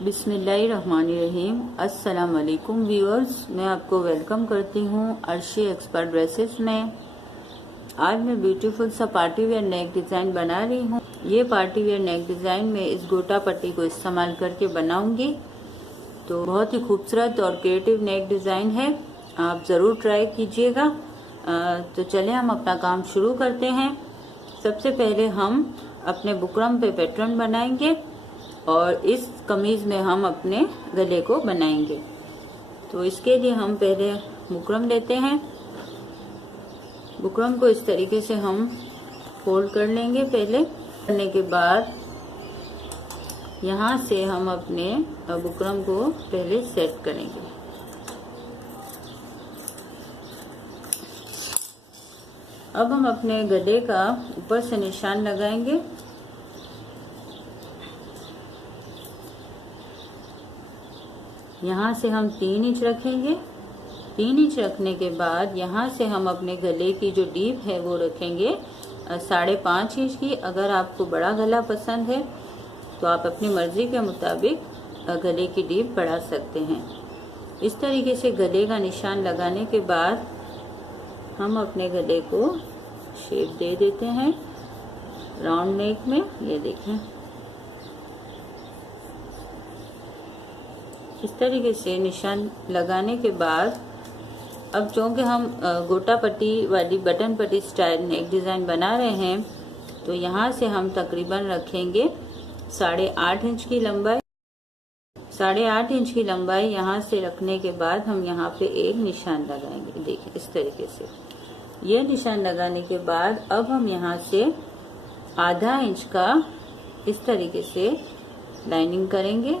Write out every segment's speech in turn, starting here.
बिस्मिल्लाहिर्रहमानिर्रहीम। अस्सलाम वालेकुम व्यूअर्स, मैं आपको वेलकम करती हूँ अर्शी एक्सपर्ट ड्रेसेस में। आज मैं ब्यूटीफुल सा पार्टी वेयर नेक डिज़ाइन बना रही हूँ। ये पार्टी वेयर नेक डिज़ाइन में इस गोटा पट्टी को इस्तेमाल करके बनाऊंगी। तो बहुत ही खूबसूरत और क्रिएटिव नेक डिज़ाइन है, आप ज़रूर ट्राई कीजिएगा। तो चलें हम अपना काम शुरू करते हैं। सबसे पहले हम अपने बुकरम पे पैटर्न बनाएंगे और इस कमीज में हम अपने गले को बनाएंगे। तो इसके लिए हम पहले बुकरम लेते हैं। बुकरम को इस तरीके से हम फोल्ड कर लेंगे। पहले करने के बाद यहाँ से हम अपने बुकरम को पहले सेट करेंगे। अब हम अपने गले का ऊपर से निशान लगाएंगे। यहाँ से हम 3 इंच रखेंगे। 3 इंच रखने के बाद यहाँ से हम अपने गले की जो डीप है वो रखेंगे 5.5 इंच की। अगर आपको बड़ा गला पसंद है तो आप अपनी मर्जी के मुताबिक गले की डीप बढ़ा सकते हैं। इस तरीके से गले का निशान लगाने के बाद हम अपने गले को शेप दे देते हैं राउंड नेक में। ये देखें, इस तरीके से निशान लगाने के बाद अब चूंकि हम गोटा पट्टी वाली बटन पट्टी स्टाइल नेक डिज़ाइन बना रहे हैं, तो यहाँ से हम तकरीबन रखेंगे 8.5 इंच की लंबाई। 8.5 इंच की लंबाई यहाँ से रखने के बाद हम यहाँ पे एक निशान लगाएंगे। देखिए इस तरीके से ये निशान लगाने के बाद अब हम यहाँ से आधा इंच का इस तरीके से लाइनिंग करेंगे।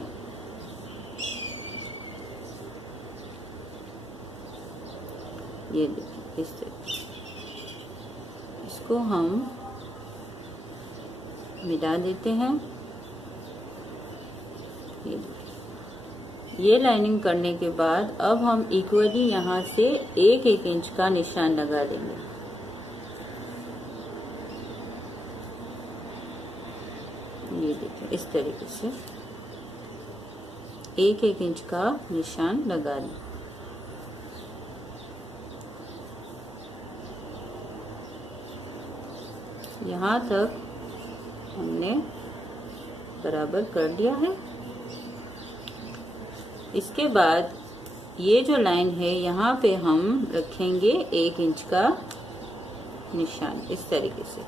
ये देखिए इस तरीके, इसको हम मिला देते हैं। ये देखिए, ये लाइनिंग करने के बाद अब हम इक्वली यहाँ से 1-1 इंच का निशान लगा देंगे। ये देखिए इस तरीके से 1-1 इंच का निशान लगा दें। यहाँ तक हमने बराबर कर लिया है। इसके बाद ये जो लाइन है यहाँ पे हम रखेंगे 1 इंच का निशान इस तरीके से।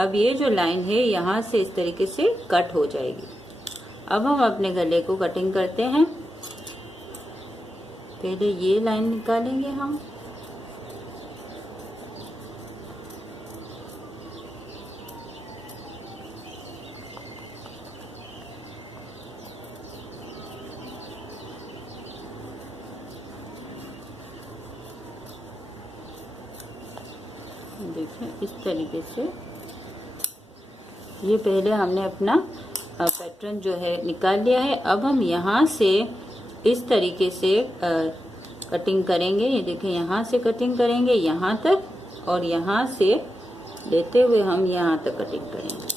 अब ये जो लाइन है यहाँ से इस तरीके से कट हो जाएगी। अब हम अपने गले को कटिंग करते हैं। पहले ये लाइन निकालेंगे हम। देखिए इस तरीके से ये पहले हमने अपना पैटर्न जो है निकाल लिया है। अब हम यहाँ से इस तरीके से कटिंग करेंगे। ये देखिए यहाँ से कटिंग करेंगे यहाँ तक, और यहाँ से लेते हुए हम यहाँ तक कटिंग करेंगे।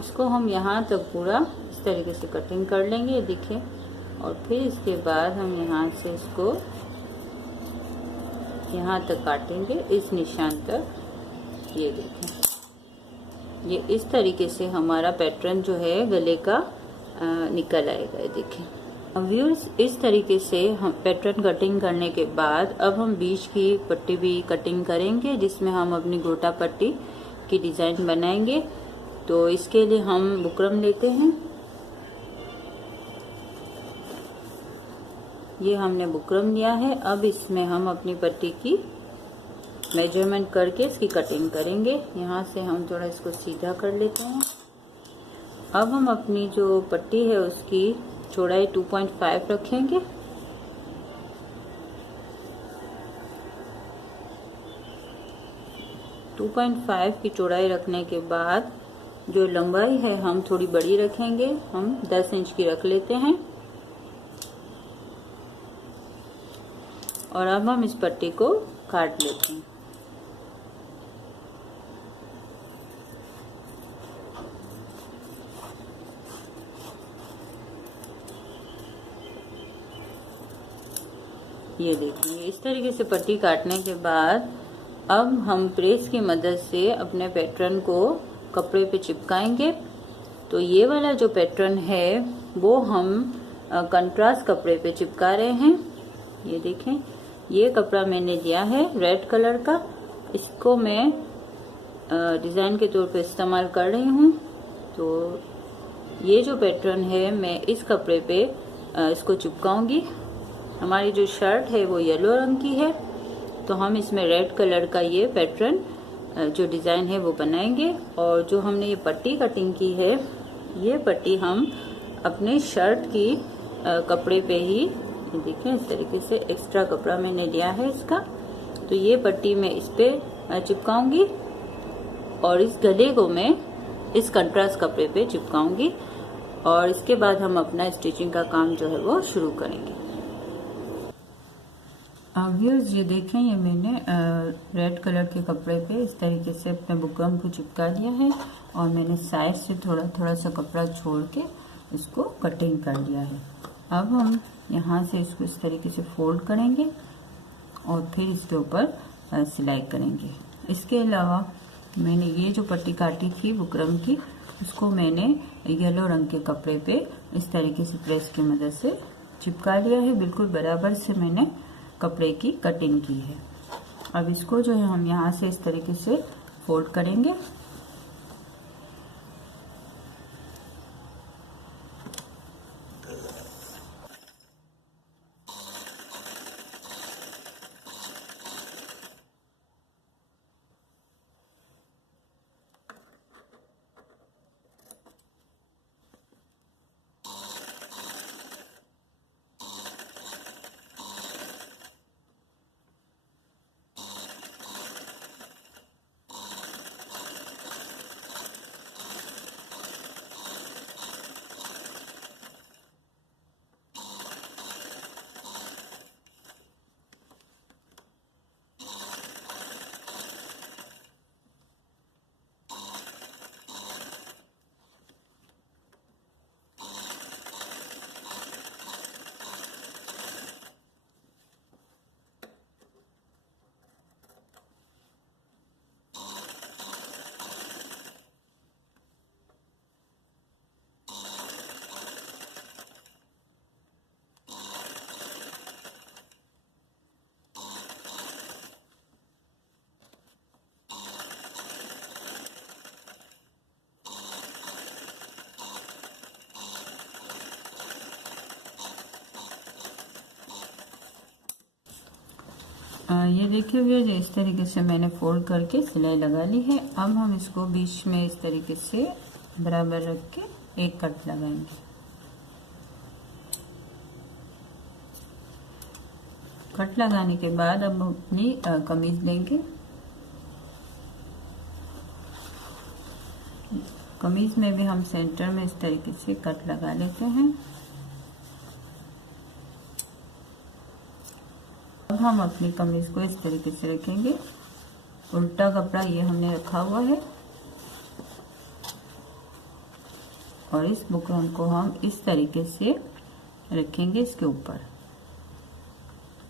इसको हम यहाँ तक पूरा इस तरीके से कटिंग कर लेंगे। देखिए, और फिर इसके बाद हम यहाँ से इसको यहाँ तक काटेंगे इस निशान तक। ये देखें, ये इस तरीके से हमारा पैटर्न जो है गले का निकल आएगा। ये देखें व्यूअर्स, इस तरीके से हम पैटर्न कटिंग करने के बाद अब हम बीच की पट्टी भी कटिंग करेंगे, जिसमें हम अपनी गोटा पट्टी की डिज़ाइन बनाएंगे। तो इसके लिए हम बुकरम लेते हैं। ये हमने बुकरम लिया है। अब इसमें हम अपनी पट्टी की मेजरमेंट करके इसकी कटिंग करेंगे। यहाँ से हम थोड़ा इसको सीधा कर लेते हैं। अब हम अपनी जो पट्टी है उसकी चौड़ाई 2.5 रखेंगे। टू 2.5 की चौड़ाई रखने के बाद जो लंबाई है हम थोड़ी बड़ी रखेंगे। हम 10 इंच की रख लेते हैं। और अब हम इस पट्टी को काट लेते हैं। ये देखिए, इस तरीके से पट्टी काटने के बाद अब हम प्रेस की मदद से अपने पैटर्न को कपड़े पे चिपकाएंगे। तो ये वाला जो पैटर्न है वो हम कंट्रास्ट कपड़े पे चिपका रहे हैं। ये देखें, ये कपड़ा मैंने लिया है रेड कलर का, इसको मैं डिज़ाइन के तौर पे इस्तेमाल कर रही हूँ। तो ये जो पैटर्न है मैं इस कपड़े पे इसको चिपकाऊंगी। हमारी जो शर्ट है वो येलो रंग की है, तो हम इसमें रेड कलर का ये पैटर्न जो डिज़ाइन है वो बनाएंगे। और जो हमने ये पट्टी कटिंग की है, ये पट्टी हम अपने शर्ट की कपड़े पे ही, देखें इस तरीके से एक्स्ट्रा कपड़ा मैंने लिया है इसका, तो ये पट्टी मैं इस पे चिपकाऊंगी और इस गले को मैं इस कंट्रास्ट कपड़े पे चिपकाऊंगी। और इसके बाद हम अपना स्टिचिंग का काम जो है वो शुरू करेंगे। व्यूअर्स, ये देखें, ये मैंने रेड कलर के कपड़े पे इस तरीके से अपने बुकरम को चिपका दिया है और मैंने साइड से थोड़ा थोड़ा सा कपड़ा छोड़ के इसको कटिंग कर लिया है। अब हम यहाँ से इसको इस तरीके से फोल्ड करेंगे और फिर इसके ऊपर सिलाई करेंगे। इसके अलावा मैंने ये जो पट्टी काटी थी बुकरम की, उसको मैंने येलो रंग के कपड़े पे इस तरीके से प्रेस की मदद से चिपका लिया है। बिल्कुल बराबर से मैंने कपड़े की कटिंग की है। अब इसको जो है हम यहाँ से इस तरीके से फोल्ड करेंगे। ये देखिए भैया, इस तरीके से मैंने फोल्ड करके सिलाई लगा ली है। अब हम इसको बीच में इस तरीके से बराबर रख के एक कट लगाएंगे। कट लगाने के बाद अब हम अपनी कमीज लेंगे। कमीज में भी हम सेंटर में इस तरीके से कट लगा लेते हैं। अब हम अपनी कमीज को इस तरीके से रखेंगे। उल्टा कपड़ा ये हमने रखा हुआ है और इस बुकरम को हम इस तरीके से रखेंगे इसके ऊपर।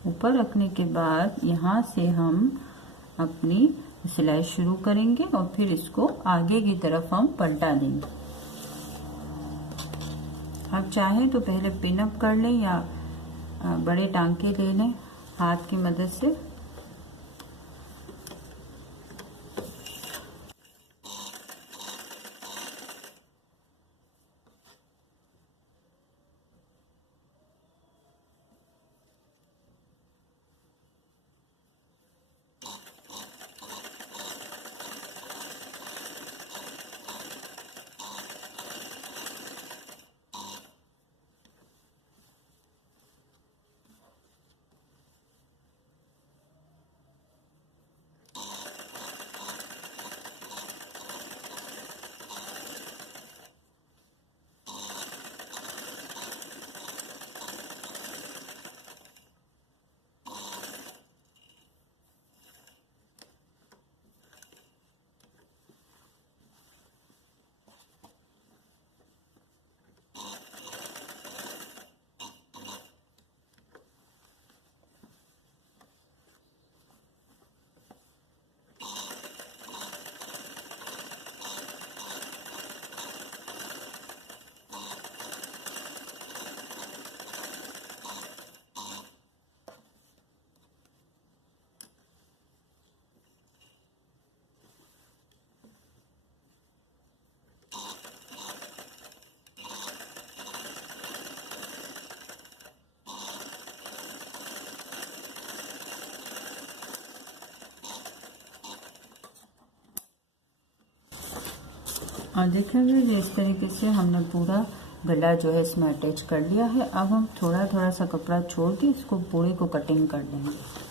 ऊपर रखने के बाद यहाँ से हम अपनी सिलाई शुरू करेंगे और फिर इसको आगे की तरफ हम पलटा देंगे। आप चाहें तो पहले पिन अप कर लें या बड़े टांके ले लें हाथ की मदद से। और देखेंगे इस तरीके से हमने पूरा गला जो है इसमें अटैच कर लिया है। अब हम थोड़ा थोड़ा सा कपड़ा छोड़ के इसको पूरे को कटिंग कर लेंगे।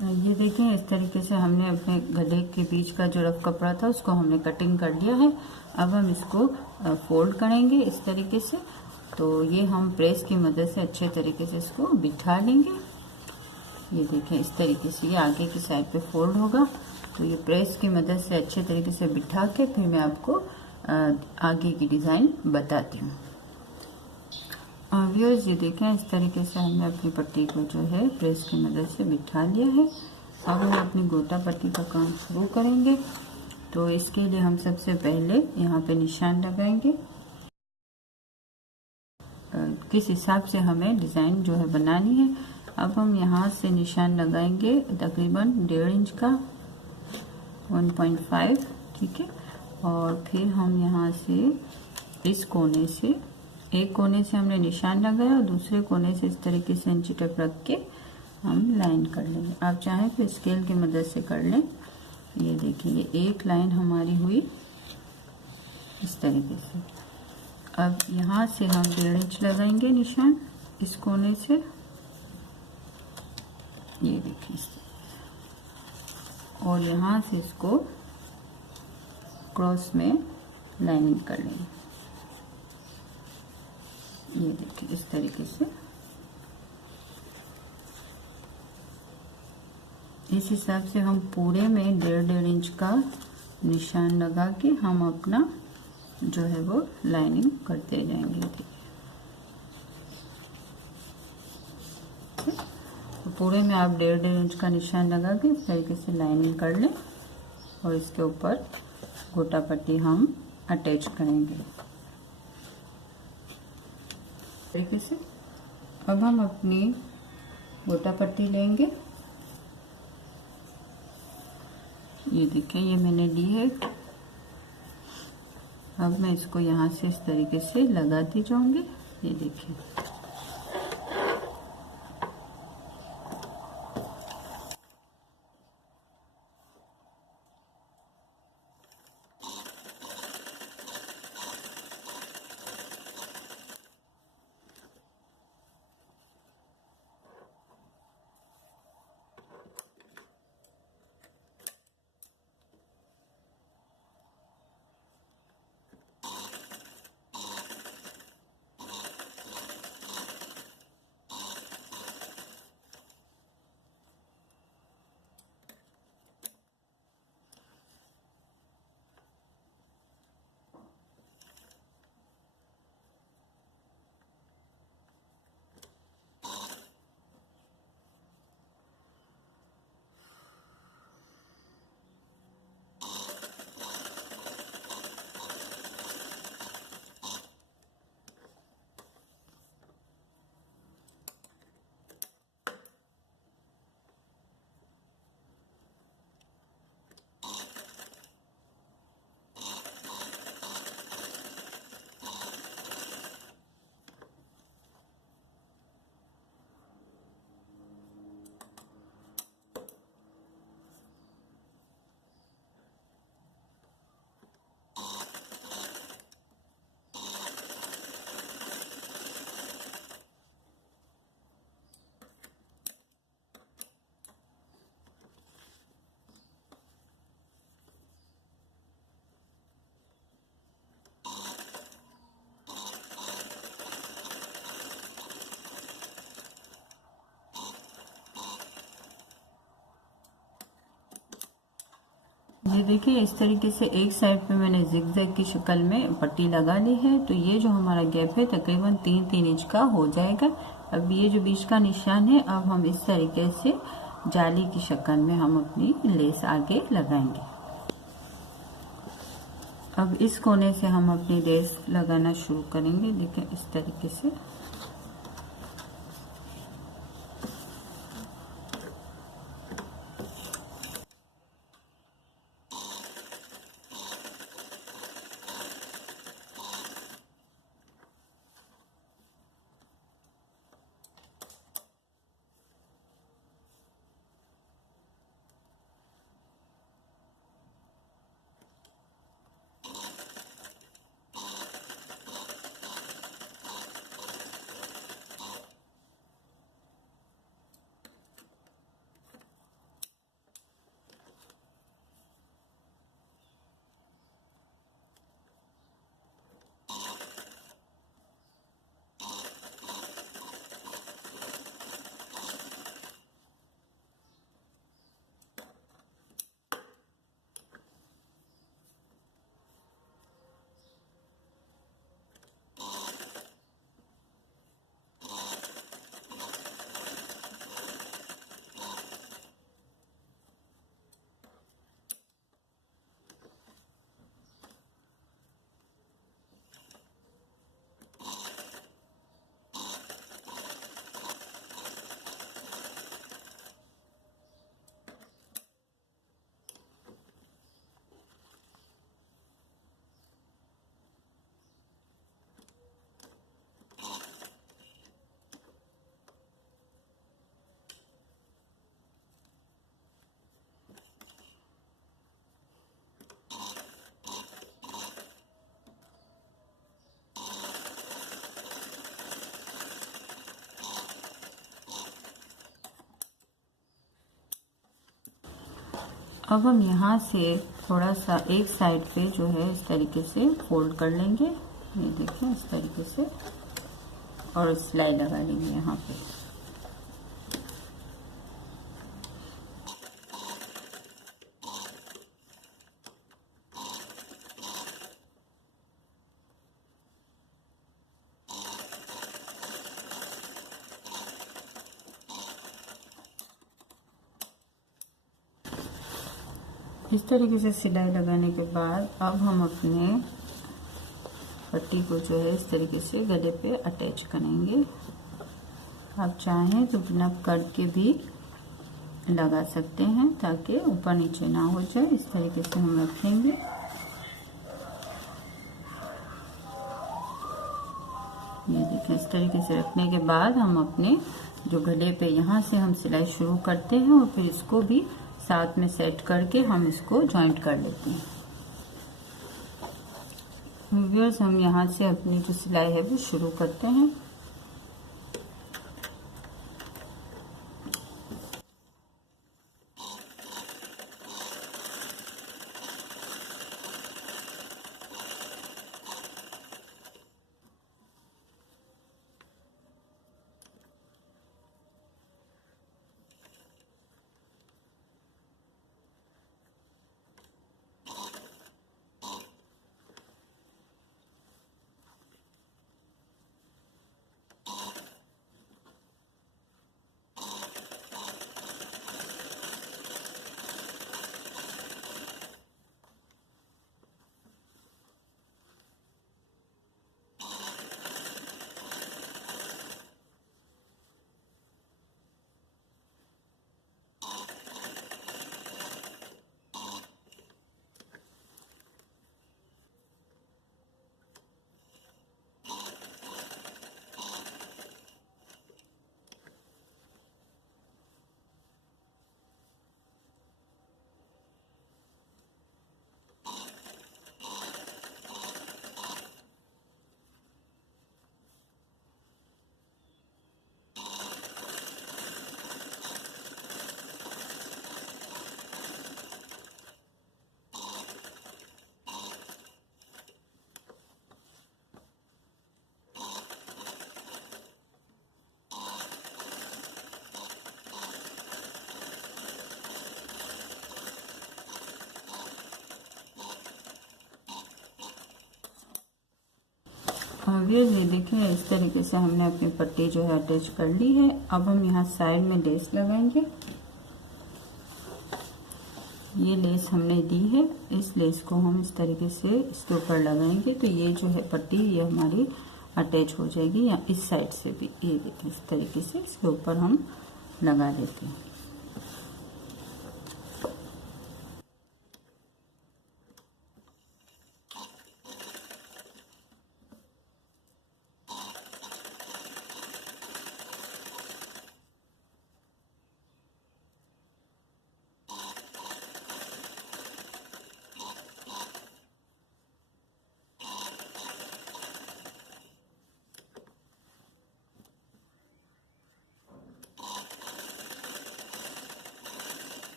ये देखें इस तरीके से हमने अपने गले के बीच का जो रफ कपड़ा था उसको हमने कटिंग कर लिया है। अब हम इसको फोल्ड करेंगे इस तरीके से। तो ये हम प्रेस की मदद से अच्छे तरीके से इसको बिठा लेंगे। ये देखें इस तरीके से ये आगे की साइड पे फोल्ड होगा। तो ये प्रेस की मदद से अच्छे तरीके से बिठा के फिर मैं आपको आगे की डिज़ाइन बताती हूँ। व्यूअर्स ये देखें इस तरीके से हमने अपनी पट्टी को जो है प्रेस की मदद से बिठा लिया है। अब हम अपनी गोटा पट्टी का काम शुरू करेंगे। तो इसके लिए हम सबसे पहले यहाँ पे निशान लगाएंगे। किस हिसाब से हमें डिज़ाइन जो है बनानी है। अब हम यहाँ से निशान लगाएंगे तकरीबन 1.5 इंच का 1.5, ठीक है। और फिर हम यहाँ से इस कोने से एक कोने से हमने निशान लगाया और दूसरे कोने से इस तरीके से इंची टेप रख के हम लाइन कर लेंगे। आप चाहें तो स्केल की मदद से कर लें। ये देखिए ये एक लाइन हमारी हुई इस तरीके से। अब यहाँ से हम 1.5 इंच लगाएंगे निशान इस कोने से। ये देखिए इस और यहाँ से इसको क्रॉस में लाइनिंग कर लेंगे। ये देखिए इस तरीके से। इस हिसाब से हम पूरे में 1.5 इंच का निशान लगा के हम अपना जो है वो लाइनिंग करते जाएंगे। तो पूरे में आप 1.5 इंच का निशान लगा के इस तरीके से लाइनिंग कर लें और इसके ऊपर गोटा पट्टी हम अटैच करेंगे तरीके से। अब हम अपनी गोटा पट्टी लेंगे। ये देखिए ये मैंने ली है। अब मैं इसको यहाँ से इस तरीके से लगाती जाऊंगी। ये देखिए ये देखिए इस तरीके से एक साइड पे मैंने जिगजैग की शक्ल में पट्टी लगा ली है। तो ये जो हमारा गैप है तकरीबन 3-3 इंच का हो जाएगा। अब ये जो बीच का निशान है, अब हम इस तरीके से जाली की शक्ल में हम अपनी लेस आगे लगाएंगे। अब इस कोने से हम अपनी लेस लगाना शुरू करेंगे। देखिए इस तरीके से। अब हम यहाँ से थोड़ा सा एक साइड पे जो है इस तरीके से फोल्ड कर लेंगे। ये देखिए इस तरीके से, और सिलाई लगा लेंगे यहाँ पे। इस तरीके से सिलाई लगाने के बाद अब हम अपने पट्टी को जो है इस तरीके से गले पे अटैच करेंगे। आप चाहें तो बिना कट के भी लगा सकते हैं ताकि ऊपर नीचे ना हो जाए। इस तरीके से हम रखेंगे। ये देखिए इस तरीके से रखने के बाद हम अपने जो गले पे यहाँ से हम सिलाई शुरू करते हैं और फिर इसको भी साथ में सेट करके हम इसको जॉइंट कर लेते हैं। व्यूअर्स, हम यहाँ से अपनी जो सिलाई है वो शुरू करते हैं। ये देखिए इस तरीके से हमने अपनी पट्टी जो है अटैच कर ली है। अब हम यहाँ साइड में लेस लगाएंगे। ये लेस हमने दी है, इस लेस को हम इस तरीके से इसके ऊपर लगाएंगे तो ये जो है पट्टी ये हमारी अटैच हो जाएगी। या इस साइड से भी ये देखिए इस तरीके से इसके ऊपर हम लगा देते हैं।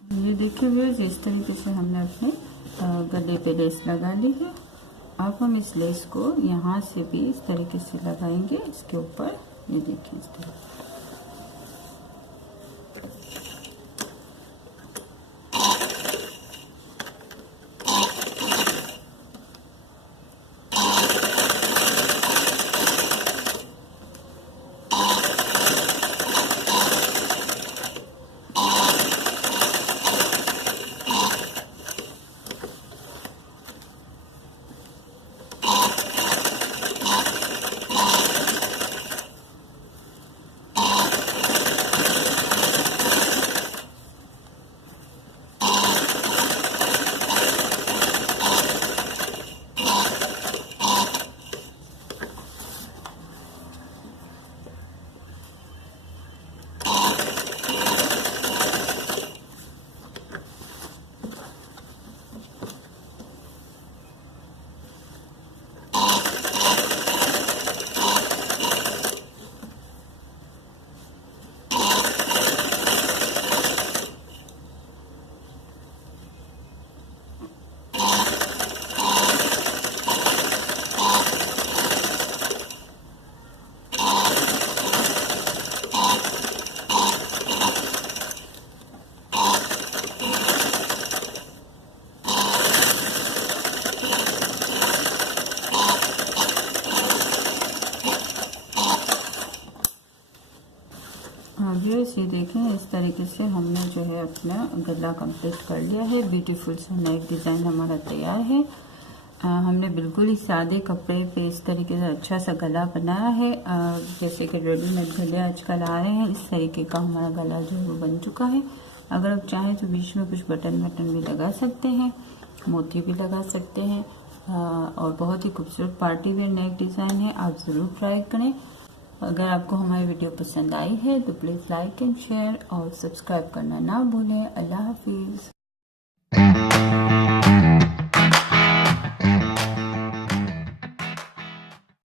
ये देखिए व्यूअर्स इस तरीके से हमने अपने गले पे लेस लगा ली है। अब हम इस लेस को यहाँ से भी इस तरीके से लगाएंगे इसके ऊपर। ये देखिए इस तरह। व्यूअर्स ये देखें इस तरीके से हमने जो है अपना गला कंप्लीट कर लिया है। ब्यूटीफुल सा नेक डिज़ाइन हमारा तैयार है। हमने बिल्कुल ही सादे कपड़े पे इस तरीके से अच्छा सा गला बनाया है। जैसे कि रेडीमेड गले आजकल आ रहे हैं, इस तरीके का हमारा गला जो है वो बन चुका है। अगर आप चाहें तो बीच में कुछ बटन भी लगा सकते हैं, मोती भी लगा सकते हैं और बहुत ही खूबसूरत पार्टी वेयर नेक डिज़ाइन है। आप ज़रूर ट्राई करें। अगर आपको हमारी वीडियो पसंद आई है तो प्लीज़ लाइक एंड शेयर और सब्सक्राइब करना ना भूलें। अल्लाह हाफिज़।